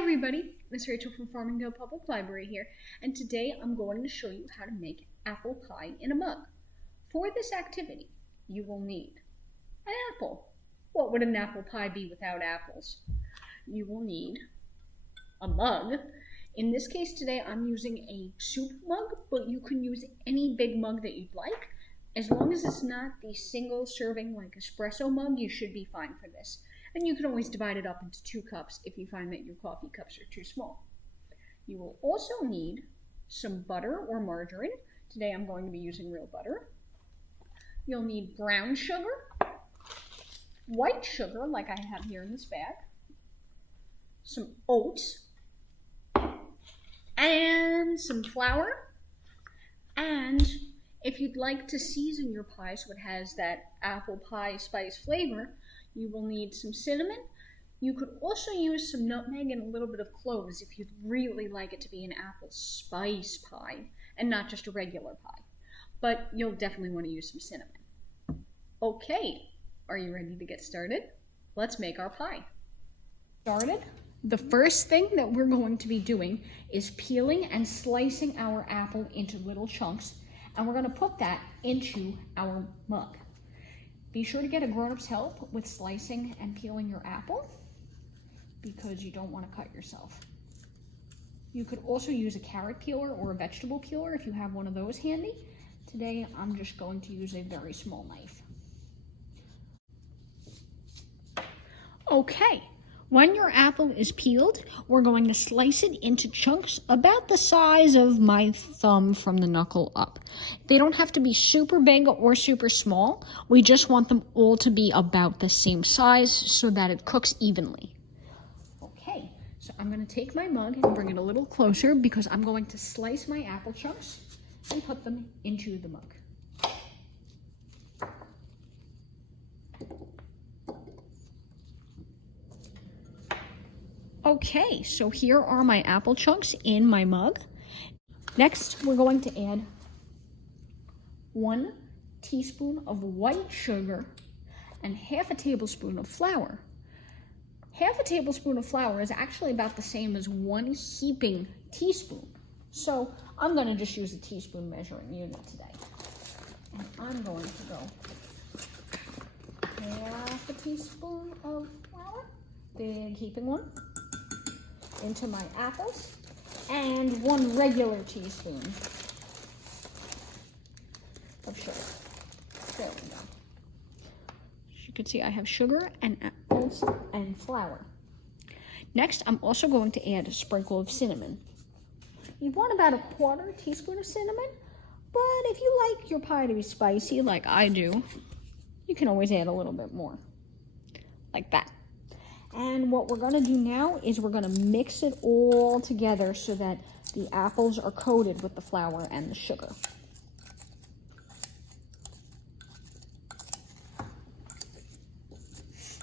everybody, Miss Rachel from Farmingdale Public Library here, and today I'm going to show you how to make apple pie in a mug. For this activity, you will need an apple. What would an apple pie be without apples? You will need a mug. In this case today, I'm using a soup mug, but you can use any big mug that you'd like. As long as it's not the single serving like espresso mug, you should be fine for this. And you can always divide it up into 2 cups if you find that your coffee cups are too small. You will also need some butter or margarine. Today I'm going to be using real butter. You'll need brown sugar, white sugar like I have here in this bag, some oats, and some flour. And if you'd like to season your pie so it has that apple pie spice flavor, you will need some cinnamon. You could also use some nutmeg and a little bit of cloves if you'd really like it to be an apple spice pie and not just a regular pie. But you'll definitely want to use some cinnamon. Okay, are you ready to get started? Let's make our pie. The first thing that we're going to be doing is peeling and slicing our apple into little chunks, and we're going to put that into our mug. Be sure to get a grown-up's help with slicing and peeling your apple because you don't want to cut yourself. You could also use a carrot peeler or a vegetable peeler if you have one of those handy. Today, I'm just going to use a very small knife. Okay, when your apple is peeled, we're going to slice it into chunks about the size of my thumb from the knuckle up. They don't have to be super big or super small. We just want them all to be about the same size so that it cooks evenly. Okay, so I'm going to take my mug and bring it a little closer because I'm going to slice my apple chunks and put them into the mug. Okay, so here are my apple chunks in my mug. Next, we're going to add 1 teaspoon of white sugar and half a tablespoon of flour. Half a tablespoon of flour is actually about the same as 1 heaping teaspoon. So I'm going to just use a teaspoon measuring unit today. And I'm going to go half a teaspoon of flour, big heaping one, into my apples, and 1 regular teaspoon of sugar. There we go. As you can see, I have sugar and apples and flour. Next, I'm also going to add a sprinkle of cinnamon. You want about 1/4 teaspoon of cinnamon, but if you like your pie to be spicy like I do, you can always add a little bit more, like that. And what we're going to do now is we're going to mix it all together so that the apples are coated with the flour and the sugar.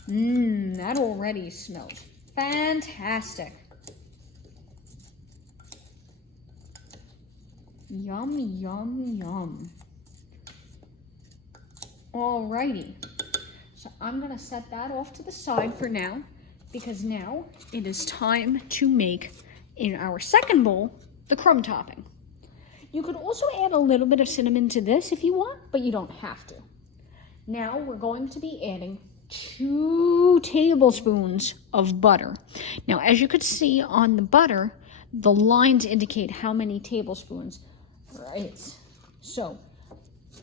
That already smells fantastic. Yum, yum, yum. Alrighty, so I'm going to set that off to the side for now, because now it is time to make, in our second bowl, the crumb topping. You could also add a little bit of cinnamon to this if you want, but you don't have to. Now we're going to be adding 2 tablespoons of butter. Now, as you could see on the butter, the lines indicate how many tablespoons, right? So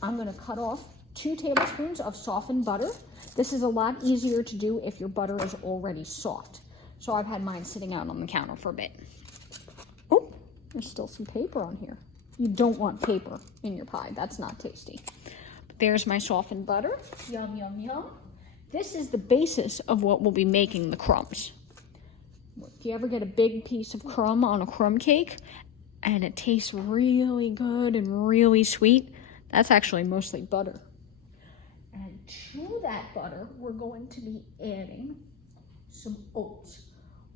I'm going to cut off 2 tablespoons of softened butter. This is a lot easier to do if your butter is already soft. So I've had mine sitting out on the counter for a bit. Oh, there's still some paper on here. You don't want paper in your pie. That's not tasty. But there's my softened butter. Yum, yum, yum. This is the basis of what we'll be making the crumbs. Do you ever get a big piece of crumb on a crumb cake and it tastes really good and really sweet? That's actually mostly butter. And to that butter, we're going to be adding some oats.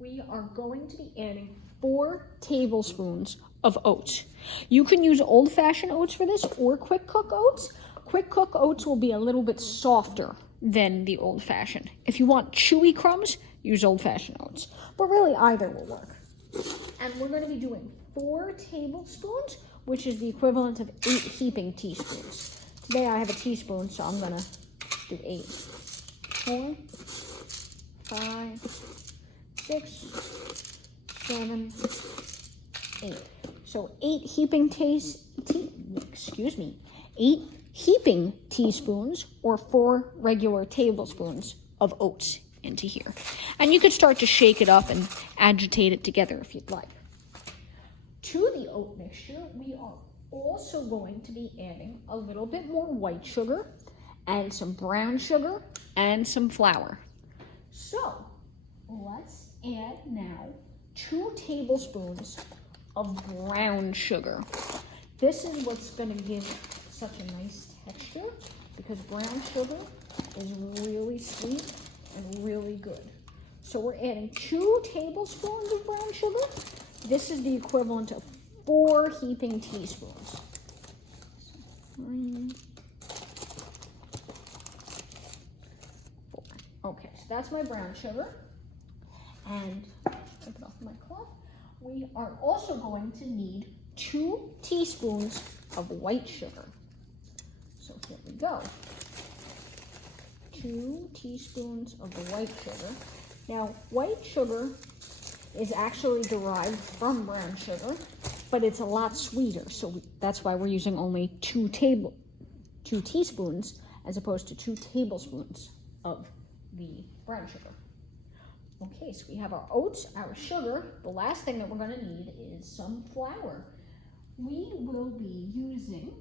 We are going to be adding 4 tablespoons of oats. You can use old-fashioned oats for this or quick cook oats. Quick cook oats will be a little bit softer than the old-fashioned. If you want chewy crumbs, use old-fashioned oats. But really, either will work. And we're going to be doing 4 tablespoons, which is the equivalent of 8 heaping teaspoons. Today I have a teaspoon, so I'm going to do 8. 4, 5, 6, 7, 8. So 8 heaping 8 heaping teaspoons or 4 regular tablespoons of oats into here. And you could start to shake it up and agitate it together if you'd like. To the oat mixture, we are also going to be adding a little bit more white sugar and some brown sugar and some flour. So let's add now 2 tablespoons of brown sugar. This is what's going to give such a nice texture because brown sugar is really sweet and really good. So we're adding 2 tablespoons of brown sugar. This is the equivalent of 4 heaping teaspoons. So 3, 4. Okay, so that's my brown sugar. And take it off my cloth. We are also going to need 2 teaspoons of white sugar. So here we go. 2 teaspoons of the white sugar. Now, white sugar is actually derived from brown sugar, but it's a lot sweeter. So that's why we're using only 2 teaspoons as opposed to 2 tablespoons of the brown sugar. Okay, so we have our oats, our sugar. The last thing that we're going to need is some flour. We will be using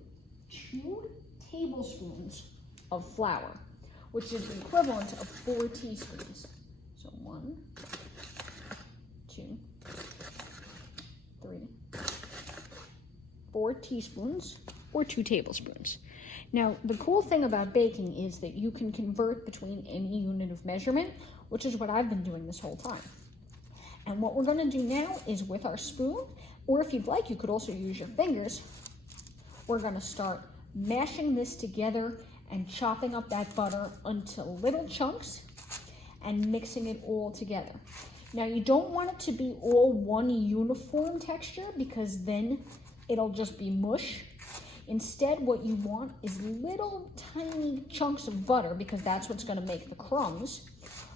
2 tablespoons of flour, which is the equivalent of 4 teaspoons. So 1, 2, 3, 4 teaspoons or 2 tablespoons. Now, the cool thing about baking is that you can convert between any unit of measurement, which is what I've been doing this whole time. And what we're going to do now is with our spoon, or if you'd like, you could also use your fingers, we're going to start mashing this together and chopping up that butter into little chunks and mixing it all together. Now, you don't want it to be all one uniform texture because then it'll just be mush. Instead, what you want is little tiny chunks of butter because that's what's going to make the crumbs,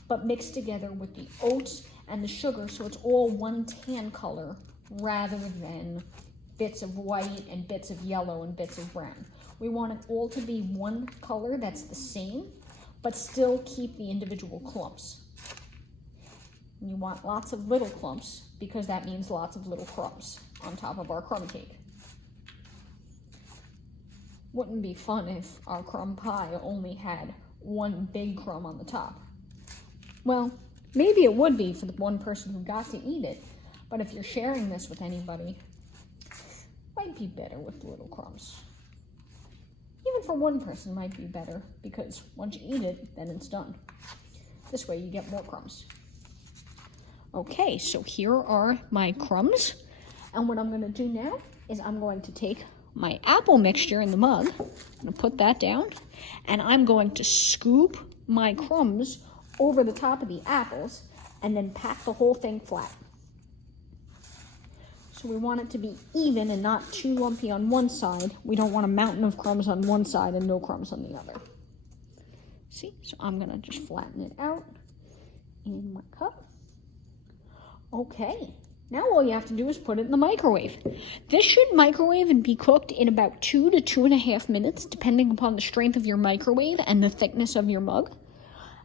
but mixed together with the oats and the sugar so it's all one tan color rather than bits of white and bits of yellow and bits of brown. We want it all to be one color that's the same, but still keep the individual clumps. And you want lots of little clumps because that means lots of little crumbs on top of our crumb cake. Wouldn't be fun if our crumb pie only had one big crumb on the top. Well, maybe it would be for the one person who got to eat it, but if you're sharing this with anybody, it might be better with little crumbs. Even for one person, it might be better because once you eat it, then it's done. This way you get more crumbs. Okay, so here are my crumbs. And what I'm going to do now is I'm going to take my apple mixture in the mug. I'm going to put that down. And I'm going to scoop my crumbs over the top of the apples and then pack the whole thing flat. So we want it to be even and not too lumpy on one side. We don't want a mountain of crumbs on one side and no crumbs on the other. See? So I'm going to just flatten it out in my cup. Okay. Now all you have to do is put it in the microwave. This should microwave and be cooked in about 2 to 2.5 minutes, depending upon the strength of your microwave and the thickness of your mug.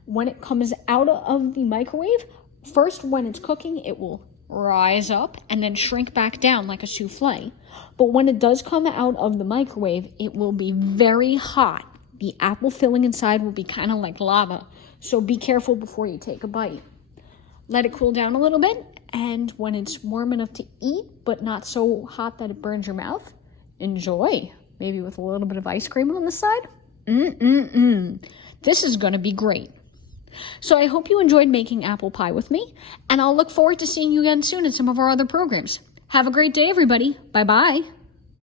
When it comes out of the microwave, first when it's cooking, it will rise up and then shrink back down like a souffle. But when it does come out of the microwave, it will be very hot. The apple filling inside will be kind of like lava. So be careful before you take a bite. Let it cool down a little bit, and when it's warm enough to eat, but not so hot that it burns your mouth, enjoy. Maybe with a little bit of ice cream on the side. This is going to be great. So I hope you enjoyed making apple pie with me, and I'll look forward to seeing you again soon in some of our other programs. Have a great day, everybody. Bye-bye.